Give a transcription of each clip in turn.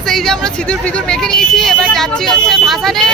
Guys, এই যে আমরা সিঁদুর ফিদুর মেখে নিয়েছি, এবার যাচ্ছি হচ্ছে ভাসানে।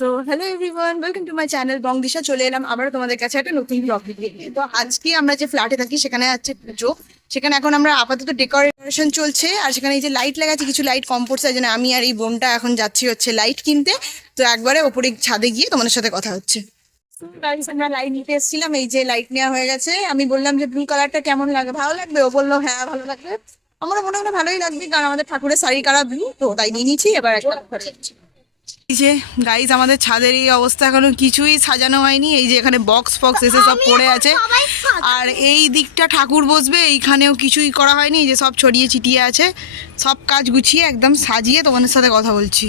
So hello everyone, welcome to my channel Bong Disha. চলে এলাম আবারও তোমাদের কাছে একটা নতুন ব্লগ নিয়ে। তো আজকে আমরা যে ফ্ল্যাটে থাকি সেখানে আছে পুজো। সেখানে এখন আমরা আপাতত ডেকোরেশন চলছে, আর সেখানে এই যে লাইট লাগাচ্ছি, কিছু লাইট কম পড়ছে, এই জন্য আমি আর এই বোনটা এখন যাচ্ছি হচ্ছে লাইট কিনতে। তো একবারে ওপরে ছাদে গিয়ে তোমাদের সাথে কথা হচ্ছে। আমরা লাইট নিতে এসেছিলাম, এই যে লাইট নেওয়া হয়ে গেছে। আমি বললাম যে ব্লু কালারটা কেমন লাগে, ভালো লাগবে? ও বললো হ্যাঁ ভালো লাগবে। আমার মনে হয় ভালোই লাগবে, কারণ আমাদের ঠাকুরের শাড়ি কারা ব্লু, তো তাই নিয়ে নিচ্ছি। এবার একটা এই যে গাইজ, আমাদের ছাদের এই অবস্থা, এখনো কিছুই সাজানো হয়নি। এই যে এখানে বক্স ফক্স এসে সব পড়ে আছে, আর এই দিকটা ঠাকুর বসবে, এইখানেও কিছুই করা হয়নি। এই যে সব ছড়িয়ে ছিটিয়ে আছে, সব কাজ গুছিয়ে একদম সাজিয়ে তোমাদের সাথে কথা বলছি।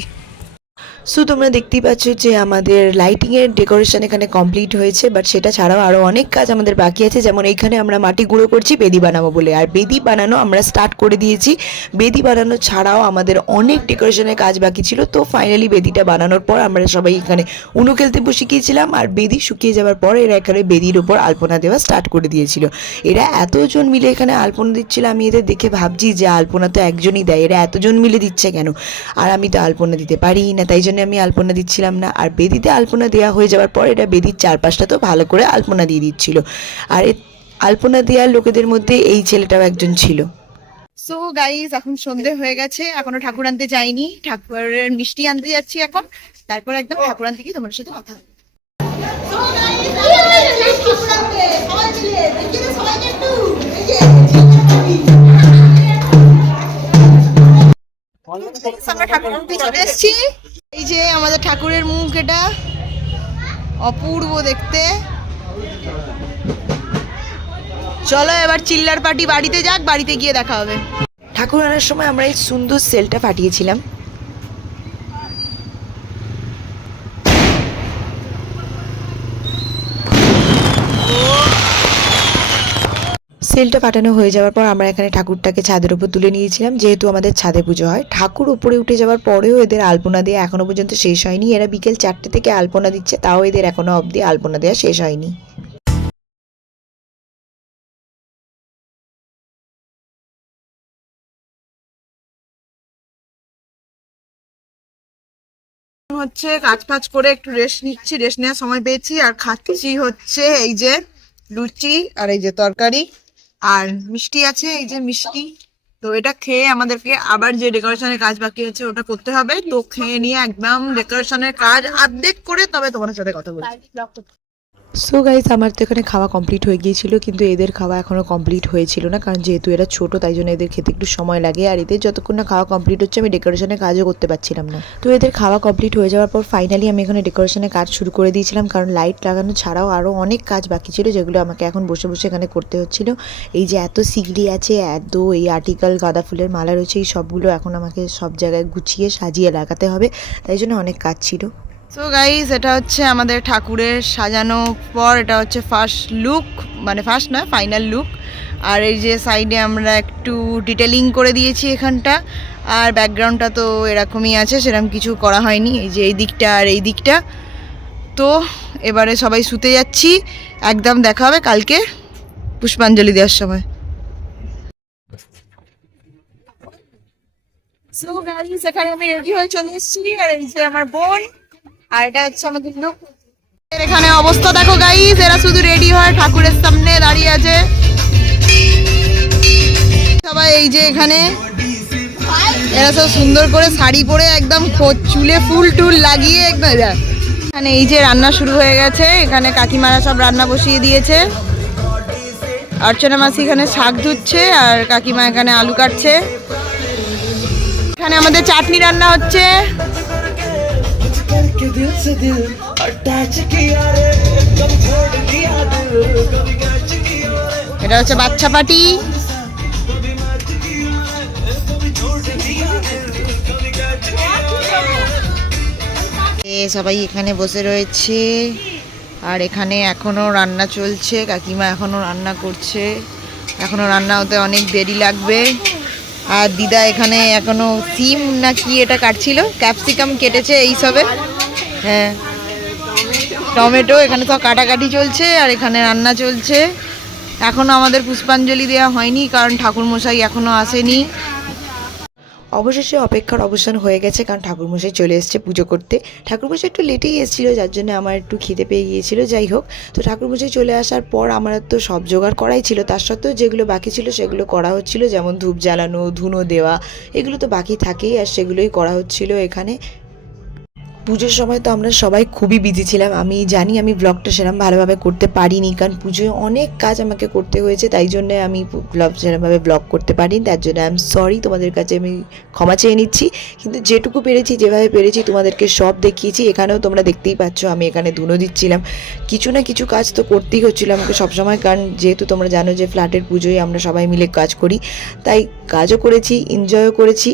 সো তোমরা দেখতেই পাচ্ছ যে আমাদের লাইটিংয়ের ডেকোরেশন এখানে কমপ্লিট হয়েছে, বাট সেটা ছাড়াও আরও অনেক কাজ আমাদের বাকি আছে। যেমন এইখানে আমরা মাটি গুঁড়ো করছি বেদি বানাবো বলে, আর বেদি বানানো আমরা স্টার্ট করে দিয়েছি। বেদি বানানো ছাড়াও আমাদের অনেক ডেকোরেশনের কাজ বাকি ছিল। তো ফাইনালি বেদিটা বানানোর পর আমরা সবাই এখানে উনো খেলতে বসে গিয়েছিলাম, আর বেদি শুকিয়ে যাওয়ার পর এরা এখানে বেদির উপর আলপনা দেওয়া স্টার্ট করে দিয়েছিল। এরা এতজন মিলে এখানে আলপনা দিচ্ছিল, আমি এদের দেখে ভাবছি যে আলপনা তো একজনই দেয়, এরা এতজন মিলে দিচ্ছে কেন? আর আমি তো আলপনা দিতে পারি না, তাই জন্য আমি আলপনা দিচ্ছিলাম না। আর বেদিতে আলপনা দেওয়া হয়ে যাওয়ার পর এটা বেদির চারপাশটা তো ভালো করে আলপনা দিয়ে দিচ্ছিল। আর আলপনা দেওয়ার লোকেদের মধ্যে এই ছেলেটাও একজন ছিল। সো গাইজ, এখন সন্ধে হয়ে গেছে, এখনো ঠাকুর আনতে যাইনি। ঠাকুরের মিষ্টি আনতে যাচ্ছি এখন, তারপর একদম ঠাকুর আনতে গিয়ে তোমার সাথে কথা হবে। আমরা ঠাকুর আনতে চলে এসেছি। এই যে আমাদের ঠাকুরের মুখ, এটা অপূর্ব দেখতে। চলো এবার চিল্লার পার্টি বাড়িতে যাক, বাড়িতে গিয়ে দেখা হবে। ঠাকুর আনার সময় আমরা এই সুন্দর সেলটা ফাটিয়েছিলাম। সেলটা ফাটানো হয়ে যাওয়ার পর আমরা এখানে ঠাকুরটাকে ছাদের উপর তুলে নিয়েছিলাম, যেহেতু আমাদের ছাদে পুজো হয়। ঠাকুর উপরে উঠে যাওয়ার পরেও এদের আলপনা দেওয়া এখনো পর্যন্ত শেষ হয়নি। এরা বিকেল 4টে থেকে আলপনা দিচ্ছে, তাও এদের এখনো অবধি আলপনা দেওয়া শেষ হয়নি। হচ্ছে কাজ ফাজ করে একটু রেস্ট নিচ্ছি, রেস্ট নেওয়ার সময় পেয়েছি। আর খাচ্ছি হচ্ছে এই যে লুচি, আর এই যে তরকারি, আর মিষ্টি আছে, এই যে মিষ্টি। তো এটা খেয়ে আমাদেরকে আবার যে ডেকোরেশনের কাজ বাকি আছে ওটা করতে হবে। তো খেয়ে নিয়ে একদম ডেকোরেশনের কাজ অর্ধেক করে তবে তোমার সাথে কথা বলছি। সো গাইজ, আমার তো এখানে খাওয়া কমপ্লিট হয়ে গিয়েছিল, কিন্তু এদের খাওয়া এখনও কমপ্লিট হয়েছিল না, কারণ যেহেতু এরা ছোটো তাই জন্য এদের খেতে একটু সময় লাগে। আর এদের যতক্ষণ না খাওয়া কমপ্লিট হচ্ছে আমি ডেকোরেশনের কাজও করতে পারছিলাম না। তো এদের খাওয়া কমপ্লিট হয়ে যাওয়ার পর ফাইনালি আমি এখানে ডেকোরেশনের কাজ শুরু করে দিয়েছিলাম, কারণ লাইট লাগানো ছাড়াও আরও অনেক কাজ বাকি ছিল, যেগুলো আমাকে এখন বসে বসে এখানে করতে হচ্ছিল। এই যে এত সিগড়ি আছে, এত এই আর্টিকেল গাঁদা ফুলের মালা রয়েছে, এই সবগুলো এখন আমাকে সব জায়গায় গুছিয়ে সাজিয়ে লাগাতে হবে, তাই জন্য অনেক কাজ ছিল। সো গাইস, এটা হচ্ছে আমাদের ঠাকুরের সাজানো পর, এটা হচ্ছে ফার্স্ট লুক, মানে ফার্স্ট না, ফাইনাল লুক। আর এই যে সাইডে আমরা একটু ডিটেলিং করে দিয়েছি এখানটা, আর ব্যাকগ্রাউন্ডটা তো এরকমই আছে, সেরকম কিছু করা হয়নি। এই যে এই দিকটা আর এই দিকটা। তো এবারে সবাই শুতে যাচ্ছি, একদম দেখা হবে কালকে পুষ্পাঞ্জলি দেওয়ার সময়। সো গাইস, এখানে আমি রেডি হয়ে চলে এসেছি, আর এই যে আমার বোন, আর এটা হচ্ছে আমাদের লোক। এখানে অবস্থা দেখো গাইস, এরা শুধু রেডি হয় ঠাকুরের সামনে দাঁড়িয়ে আছে সবাই। এই যে এখানে এরা সব সুন্দর করে শাড়ি পরে একদম চুলে ফুল টুল লাগিয়ে একদম। এখানে এই যে রান্না শুরু হয়ে গেছে, এখানে কাকিমারা সব রান্না বসিয়ে দিয়েছে। অর্চনা মাসি এখানে শাক ধুচ্ছে, আর কাকিমা এখানে আলু কাটছে। এখানে আমাদের চাটনি রান্না হচ্ছে। के दिल से दिल अटैच किया रे कभी छोड़ दिया दिल कभी कैच किया रे এটা হচ্ছে বাচ্চা পার্টি। कभी मैच किया रे कभी छोड़ दिया दिल कभी कैच किया रे সবাই এখানে বসে রয়েছে আর এখানে এখনো রান্না চলছে, কাকিমা এখনো রান্না করছে, এখনো রান্না হতে অনেক দেরি লাগবে। আর দিদা এখানে এখনো সিম না কি এটা কাটছিল, ক্যাপসিকাম কেটেছে এই সবে। হ্যাঁ, টমেটো এখানে সব কাটাকাটি চলছে আর এখানে রান্না চলছে। এখনো আমাদের পুষ্পাঞ্জলি দেওয়া হয়নি কারণ ঠাকুরমশাই এখনো আসেনি। অবশেষে অপেক্ষার অবসান হয়ে গেছে, কারণ ঠাকুরমশাই চলে এসেছে পুজো করতে। ঠাকুরমশাই একটু লেটেই এসেছিলো, যার জন্য আমার একটু খিদে পেয়ে গিয়েছিল। যাই হোক, তো ঠাকুরমশাই চলে আসার পর আমার তো সব জোগাড় করাই ছিল, তার সত্ত্বেও যেগুলো বাকি ছিল সেগুলো করা হচ্ছিল, যেমন ধূপ জ্বালানো, ধুনো দেওয়া, এগুলো তো বাকি থাকেই, আর সেগুলোই করা হচ্ছিল এখানে। পুজোর সময় তো আমরা সবাই খুবই বিজি ছিলাম। আমি জানি আমি ব্লগটা সেরকম ভালোভাবে করতে পারিনি, কারণ পুজোয় অনেক কাজ আমাকে করতে হয়েছে, তাই জন্যে আমি সেরকমভাবে ব্লগ করতে পারিনি। তার জন্য আই এম সরি, তোমাদের কাছে আমি ক্ষমা চেয়ে নিচ্ছি। কিন্তু যেটুকু পেরেছি, যেভাবে পেরেছি তোমাদেরকে সব দেখিয়েছি। এখানেও তোমরা দেখতেই পাচ্ছ আমি এখানে ধুনো দিচ্ছিলাম। কিছু না কিছু কাজ তো করতেই হচ্ছিলো আমাকে সবসময়, কারণ যেহেতু তোমরা জানো যে ফ্ল্যাটের পুজোয় আমরা সবাই মিলে কাজ করি, তাই কাজও করেছি, এনজয়ও করেছি।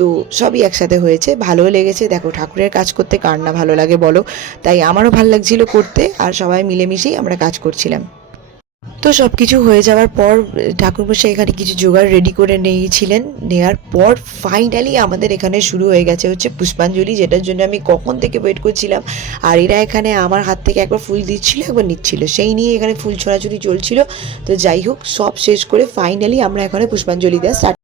তো সবই একসাথে হয়েছে, ভালোও লেগেছে। দেখো, ঠাকুরের কাজ করতে কার না ভালো লাগে বলো, তাই আমারও ভালো লাগছিল করতে, আর সবাই মিলেমিশেই আমরা কাজ করছিলাম। তো সব কিছু হয়ে যাওয়ার পর ঠাকুরমশাই এখানে কিছু জোগাড় রেডি করে নিয়েছিলেন। নেওয়ার পর ফাইনালি আমাদের এখানে শুরু হয়ে গেছে হচ্ছে পুষ্পাঞ্জলি, যেটার জন্য আমি কখন থেকে ওয়েট করছিলাম। আর এরা এখানে আমার হাত থেকে একবার ফুল দিচ্ছিল, একবার নিচ্ছিল, সেই নিয়ে এখানে ফুল ছোড়াছুড়ি চলছিল। তো যাই হোক, সব শেষ করে ফাইনালি আমরা এখানে পুষ্পাঞ্জলি দেওয়া স্টার্ট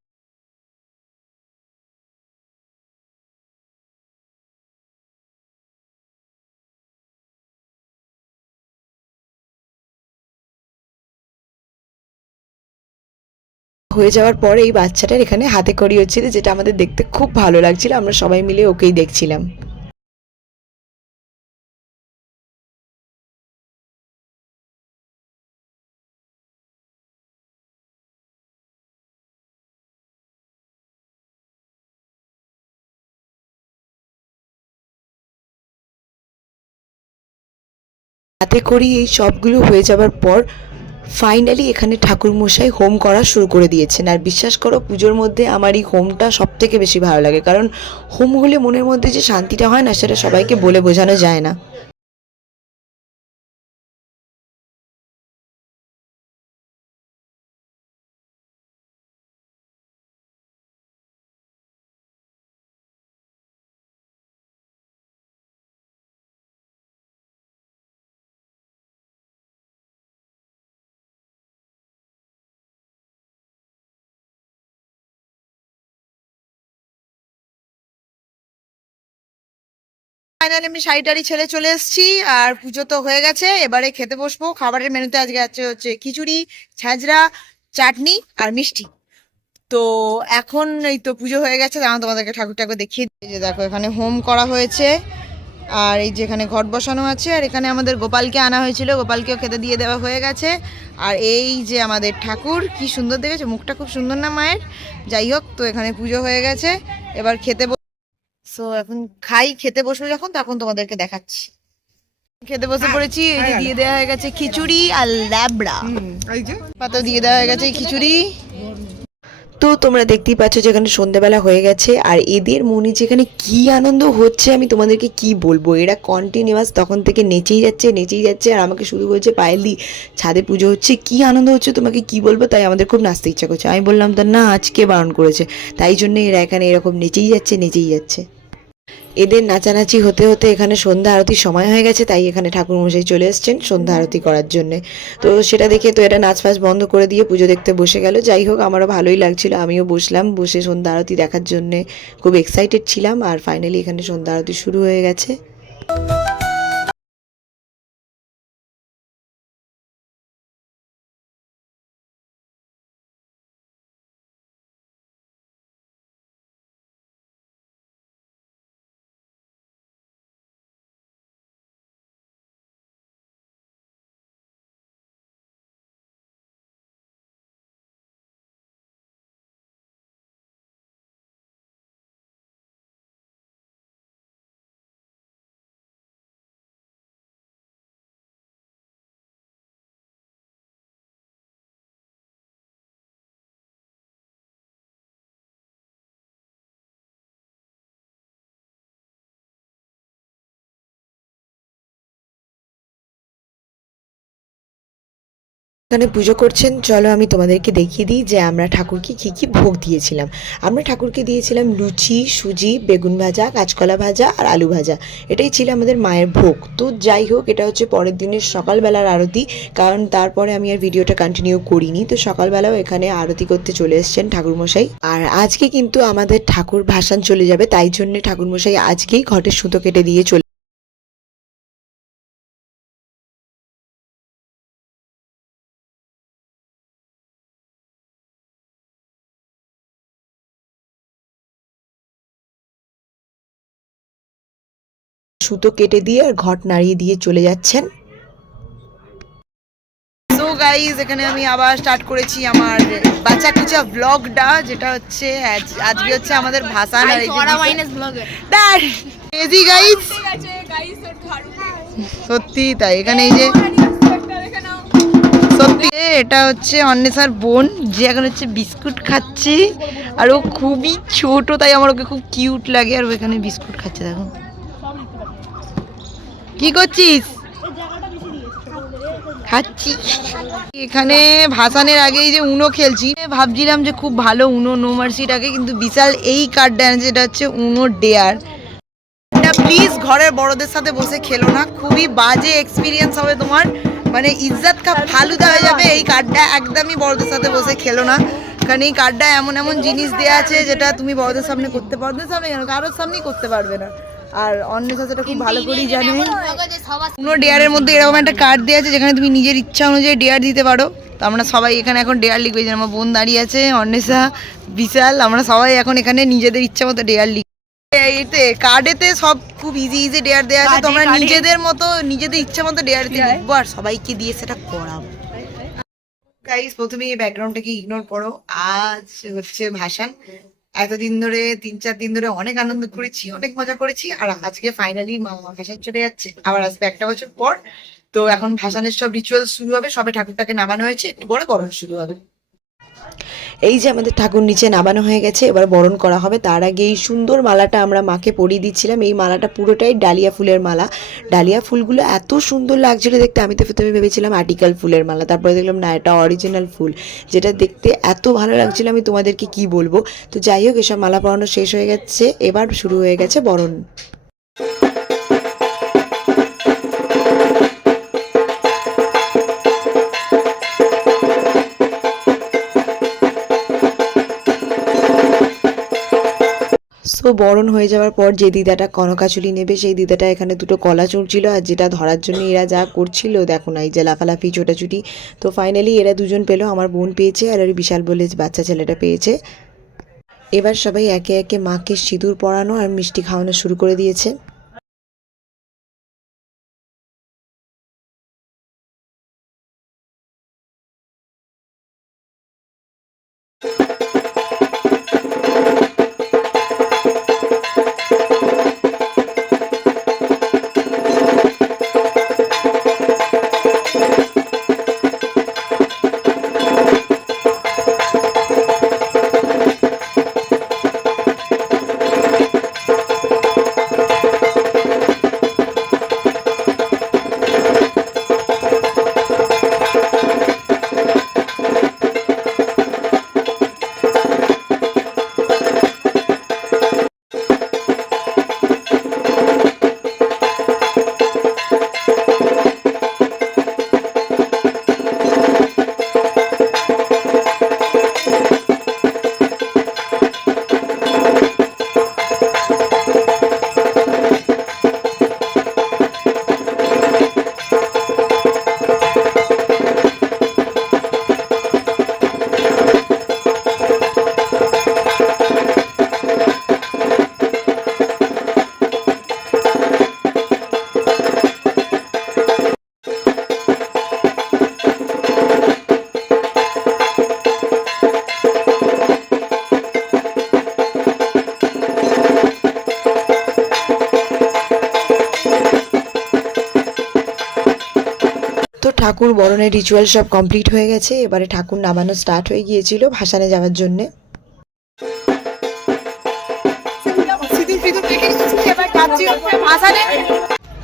হয়ে যাওয়ার পর এই বাচ্চাটার এখানে হাতে খড়ি হচ্ছিল, যেটা আমাদের দেখতে খুব ভালো লাগছিল। আমরা সবাই মিলে ওকেই দেখছিলাম। হাতে খড়ি এই সবগুলো হয়ে যাওয়ার পর ফাইনালি এখানে ঠাকুরমশাই হোম করা শুরু করে দিয়েছেন। আর বিশ্বাস করো, পুজোর মধ্যে আমার এই হোমটা সব থেকে বেশি ভালো লাগে, কারণ হোম হলে মনের মধ্যে যে শান্তিটা হয় না, সেটা সবাইকে বলে বোঝানো যায় না। ফাইনালি আমি শাড়ি টাড়ি ছেড়ে চলে এসেছি আর পুজো তো হয়ে গেছে, এবারে খেতে বসবো। খাবারের মেনুতে আজকে আছে হচ্ছে খিচুড়ি, ছেঁচড়া, চাটনি আর মিষ্টি। তো এখন এই তো পুজো হয়ে গেছে, তখন তোমাদেরকে ঠাকুরটাকে দেখিয়ে দিই। যে দেখো, এখানে হোম করা হয়েছে আর এই যে এখানে ঘট বসানো আছে, আর এখানে আমাদের গোপালকে আনা হয়েছিল, গোপালকেও খেতে দিয়ে দেওয়া হয়ে গেছে। আর এই যে আমাদের ঠাকুর, কি সুন্দর দেখেছে, মুখটা খুব সুন্দর না মায়ের? যাই হোক, তো এখানে পুজো হয়ে গেছে, এবার খেতে সো এখন খাই, খেতে বসবো যখন তখন তোমাদেরকে দেখাচ্ছি। খেতে বসে পড়েছি, এই যে দিয়ে দেওয়া হয়ে গেছে খিচুড়ি আর ল্যাবড়া, পাতা দিয়ে দেওয়া হয়ে গেছে এই খিচুড়ি। তো তোমরা দেখতেই পাচ্ছ যেখানে সন্ধ্যেবেলা হয়ে গেছে, আর এদের মনে যেখানে কি আনন্দ হচ্ছে আমি তোমাদেরকে কি বলবো। এরা কন্টিনিউয়াস তখন থেকে নেচেই যাচ্ছে, নেচেই যাচ্ছে, আর আমাকে শুধু বলছে, পায়েলদি ছাদে পুজো হচ্ছে, কি আনন্দ হচ্ছে তোমাকে কি বলবো, তাই আমাদের খুব নাচতে ইচ্ছা করছে। আমি বললাম তো না, আজকে বারণ করেছে, তাই জন্য এরা এখানে এরকম নেচেই যাচ্ছে, নেচেই যাচ্ছে। এদের নাচানাচি হতে হতে এখানে সন্ধ্যা আরতির সময় হয়ে গেছে, তাই এখানে ঠাকুরমশাই চলে এসেছেন সন্ধ্যা আরতি করার জন্যে। তো সেটা দেখে তো এরা নাচ ফাচ বন্ধ করে দিয়ে পুজো দেখতে বসে গেল। যাই হোক, আমারও ভালোই লাগছিল, আমিও বসলাম, বসে সন্ধ্যা আরতি দেখার জন্যে খুব এক্সাইটেড ছিলাম। আর ফাইনালি এখানে সন্ধ্যা আরতি শুরু হয়ে গেছে। এখানে পুজো করছেন, চলো আমি তোমাদেরকে দেখিয়ে দিই যে আমরা ঠাকুরকে কী কী ভোগ দিয়েছিলাম। আমরা ঠাকুরকে দিয়েছিলাম লুচি, সুজি, বেগুন ভাজা, কাঁচকলা ভাজা আর আলু ভাজা। এটাই ছিল আমাদের মায়ের ভোগ। তো যাই হোক, এটা হচ্ছে পরের দিনের সকালবেলার আরতি, কারণ তারপরে আমি আর ভিডিওটা কন্টিনিউ করিনি। তো সকালবেলাও এখানে আরতি করতে চলে এসেছেন ঠাকুরমশাই। আর আজকে কিন্তু আমাদের ঠাকুর ভাসান চলে যাবে, তাই জন্য ঠাকুরমশাই আজকেই ঘটের সুতো কেটে দিয়ে চলে সুতো কেটে দিয়ে আর ঘট নাড়িয়ে দিয়ে চলে যাচ্ছেন। সো গাইজ, এখানে আমি আবার স্টার্ট করেছি আমার বাচ্চা কুচা ব্লগটা, যেটা হচ্ছে আজকে হচ্ছে আমাদের ভাসান। আর গাইজ সত্যি তাই, এখানে এই যে সত্যি এটা হচ্ছে অন্বেষার বোন, যে এখন হচ্ছে বিস্কুট খাচ্ছে। আর ও খুবই ছোট, তাই আমার ওকে খুব কিউট লাগে। আর ও এখানে বিস্কুট খাচ্ছে, দেখো। কি করছিস? খাচ্ছি। এখানে ভাসানের আগেই যে উনো খেলছি, ভাবছিলাম যে খুব ভালো উনো নো মার্সিটাকে, কিন্তু বিশাল এই কার্ডটা এনেছে, যেটা হচ্ছে উনো ডেয়ার। এটা প্লিজ ঘরের বড়দের সাথে বসে খেলো না, খুবই বাজে এক্সপিরিয়েন্স হবে তোমার। মানে ইজ্জত কা ফালুদা হয়ে যাবে এই কার্ডটা। একদমই বড়দের সাথে বসে খেলো না, কারণ এই কার্ডটা এমন এমন জিনিস দেওয়া আছে যেটা তুমি বড়দের সামনে করতে পারবে, সামনে কেন কারোর সামনেই করতে পারবে না। আর অন্য সাথে খুব ভালো করেই জানে। কোনো ডেয়ারের মধ্যে এরকম একটা কার্ড দেওয়া আছে যেখানে তুমি নিজের ইচ্ছা অনুযায়ী ডেয়ার দিতে পারো। তো আমরা সবাই এখানে এখন ডেয়ার লিখবো। যে আমার বোন দাঁড়িয়ে আছে, অন্বেষা, বিশাল, আমরা সবাই এখন এখানে নিজেদের ইচ্ছা মতো ডেয়ার লিখি। এতে কার্ডেতে সব খুব ইজি ইজি ডেয়ার দেওয়া আছে, তোমরা নিজেদের মতো নিজেদের ইচ্ছা মতো ডেয়ার দিয়ে লিখবো আর সবাইকে দিয়ে সেটা করাবো। গাইস, প্রথমে এই ব্যাকগ্রাউন্ডটাকে ইগনোর করো। আজ হচ্ছে ভাসান। এতদিন ধরে 3-4 দিন ধরে অনেক আনন্দ করেছি, অনেক মজা করেছি। আর আজকে ফাইনালি মামা ভাসান চলে যাচ্ছে, আবার আসবে 1টা বছর পর। তো এখন ভাসানের সব রিচুয়াল শুরু হবে, সবে ঠাকুরটাকে নামানো হয়েছে, একটু পরে বরণ শুরু হবে। এই যে আমাদের ঠাকুর নিচে নামানো হয়ে গেছে, এবার বরণ করা হবে। তার আগে এই সুন্দর মালাটা আমরা মাকে পরিয়ে দিচ্ছিলাম। এই মালাটা পুরোটাই ডালিয়া ফুলের মালা। ডালিয়া ফুলগুলো এত সুন্দর লাগছিল দেখতে, আমি তো প্রথমে ভেবেছিলাম আর্টিকেল ফুলের মালা, তারপরে দেখলাম না, এটা অরিজিনাল ফুল, যেটা দেখতে এত ভালো লাগছিল আমি তোমাদেরকে কি বলবো। তো যাই হোক, এসব মালা পরানো শেষ হয়ে গেছে, এবার শুরু হয়ে গেছে বরণ। সো বরণ হয়ে যাওয়ার পর যে দিদাটা কনকাচুলি নেবে, সেই দিদাটা এখানে দুটো কলা চড়ছিল, আর যেটা ধরার জন্য এরা যা করছিল দেখো না, এই যে লাফালাফি ছোটাছুটি। তো ফাইনালি এরা দুজন পেলো, আমার বোন পেয়েছে আর বিশাল বলে বাচ্চা ছেলেটা পেয়েছে। এবার সবাই একে একে মাকে সিঁদুর পরানো আর মিষ্টি খাওয়ানো শুরু করে দিয়েছে। তো ঠাকুর বরণের রিচুয়াল সব কমপ্লিট হয়ে গেছে, এবারে ঠাকুর নামানো স্টার্ট হয়ে গিয়েছিল ভাসানে যাওয়ার জন্যে।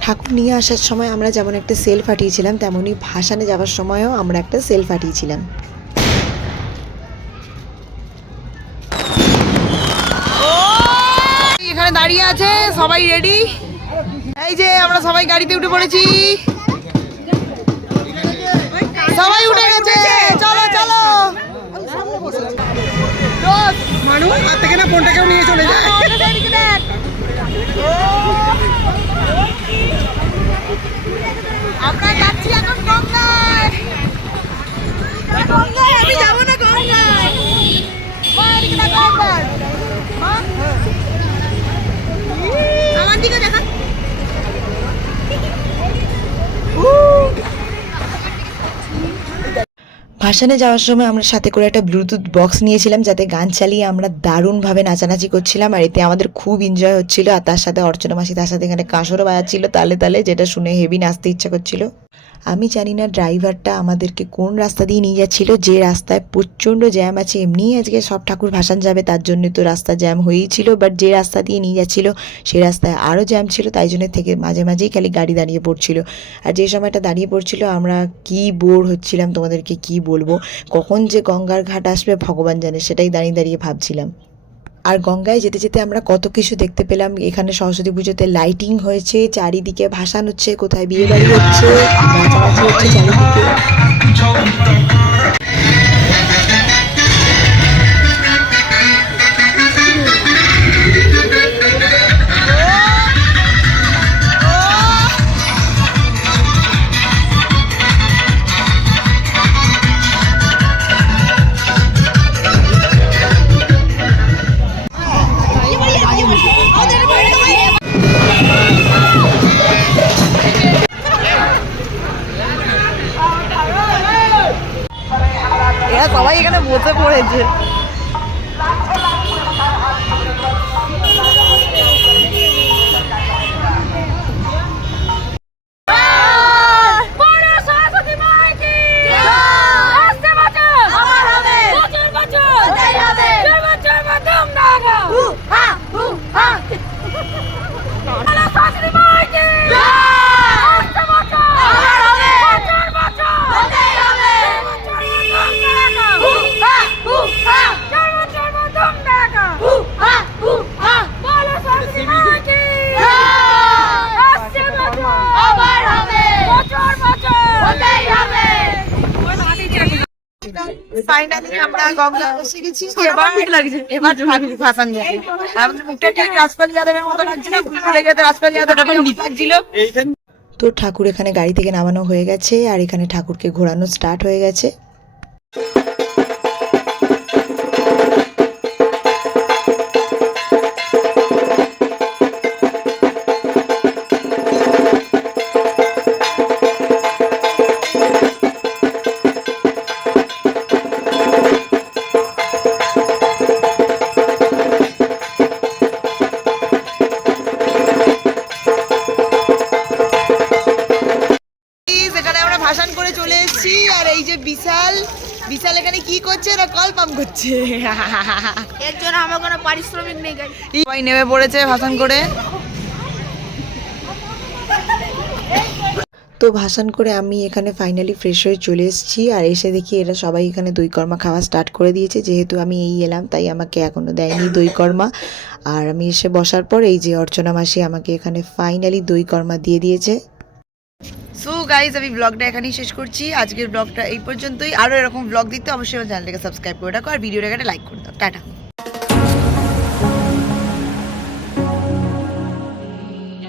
ঠাকুর নিয়ে আসার সময় আমরা যেমন একটা সেল ফাটিয়েছিলাম, তেমনই ভাসানে যাওয়ার সময়ও আমরা একটা সেল ফাটিয়েছিলাম। এখানে দাঁড়িয়ে আছে সবাই রেডি। এই যে আমরা সবাই গাড়িতে উঠে পড়েছি, সবাই উঠে গেছে, চলো চলো। মানুষ হাত থেকে না ফোনটা কেউ নিয়ে চলে যায়। আমরা যাচ্ছি এখন গঙ্গায়। গঙ্গায় আমি যাবো না, গঙ্গায় আমার দিকে দেখা। ভাসানে যাওয়ার সময় আমরা সাথে করে একটা ব্লুটুথ বক্স নিয়েছিলাম, যাতে গান চালিয়ে আমরা দারুণভাবে নাচানাচি করছিলাম, আর এতে আমাদের খুব এনজয় হচ্ছিল। আর তার সাথে অর্চনা মাসি তার সাথে এখানে কাঁসরও বাজাচ্ছিল তালে তালে, যেটা শুনে হেভি নাচতে ইচ্ছা করছিল। আমি জানি না ড্রাইভারটা আমাদেরকে কোন রাস্তা দিয়ে নিয়ে যাচ্ছিল, যে রাস্তায় প্রচণ্ড জ্যাম আছে। এমনিই আজকে সব ঠাকুর ভাসান যাবে, তার জন্য তো রাস্তা জ্যাম হয়েই ছিল, বাট যে রাস্তা দিয়ে নিয়ে যাচ্ছিল সেই রাস্তায় আরও জ্যাম ছিল, তাই জন্য থেকে মাঝে মাঝেই খালি গাড়ি দাঁড়িয়ে পড়ছিল। আর যে সময়টা দাঁড়িয়ে পড়ছিল আমরা কি বোর হচ্ছিলাম তোমাদেরকে কি বলবো। কখন যে গঙ্গার ঘাট আসবে ভগবান জানে, সেটাই দাঁড়িয়ে দাঁড়িয়ে ভাবছিলাম। আর গঙ্গায় যেতে যেতে আমরা কত কিছু দেখতে পেলাম। এখানে সরস্বতী পুজোতে লাইটিং হয়েছে, চারিদিকে ভাসান হচ্ছে, কোথায় বিয়ে বাড়ি হচ্ছে, নাচানাচি হচ্ছে চারিদিকে। এরা সবাই এখানে বসে পড়েছে। ফাইনালি আমরা গঙ্গা এসে গেছি। এবার ঠাকুর ভাসান যাবে। আমাদের মুখটা ঠিক রাজপাল যাদবের মতো লাগছিল, ঘুরে গেছে রাজপাল যাদব লাগছিল। তো ঠাকুর এখানে গাড়ি থেকে নামানো হয়ে গেছে, আর এখানে ঠাকুরকে ঘোরানো স্টার্ট হয়ে গেছে। ভাসান করে চলে এসেছি। আর এই যে বিশাল বিশাল এখানে কি করছে, না কল পাম্প করছে। এর জন্য আমার কোনো পারিশ্রমিক নেই। সবাই নেমে পড়েছে ভাসান করে। তো ভাসান করে আমি এখানে ফাইনালি ফ্রেশ হয়ে চলে এসেছি, আর এসে দেখি এরা সবাই এখানে দই কর্মা খাওয়া স্টার্ট করে দিয়েছে। যেহেতু আমি এই এলাম তাই আমাকে এখনও দেয়নি দই কর্মা। আর আমি এসে বসার পর এই যে অর্চনা মাসি আমাকে এখানে ফাইনালি দই কর্মা দিয়ে দিয়েছে। সো গাইজ আমি ব্লগটা এখানেই শেষ করছি। আজকের ব্লগটা এই পর্যন্তই। আরও এরকম ব্লগ দেখতে অবশ্যই আমার চ্যানেলটাকে সাবস্ক্রাইব করে রাখো, আর ভিডিওটাকে লাইক করে দাও। টাটা।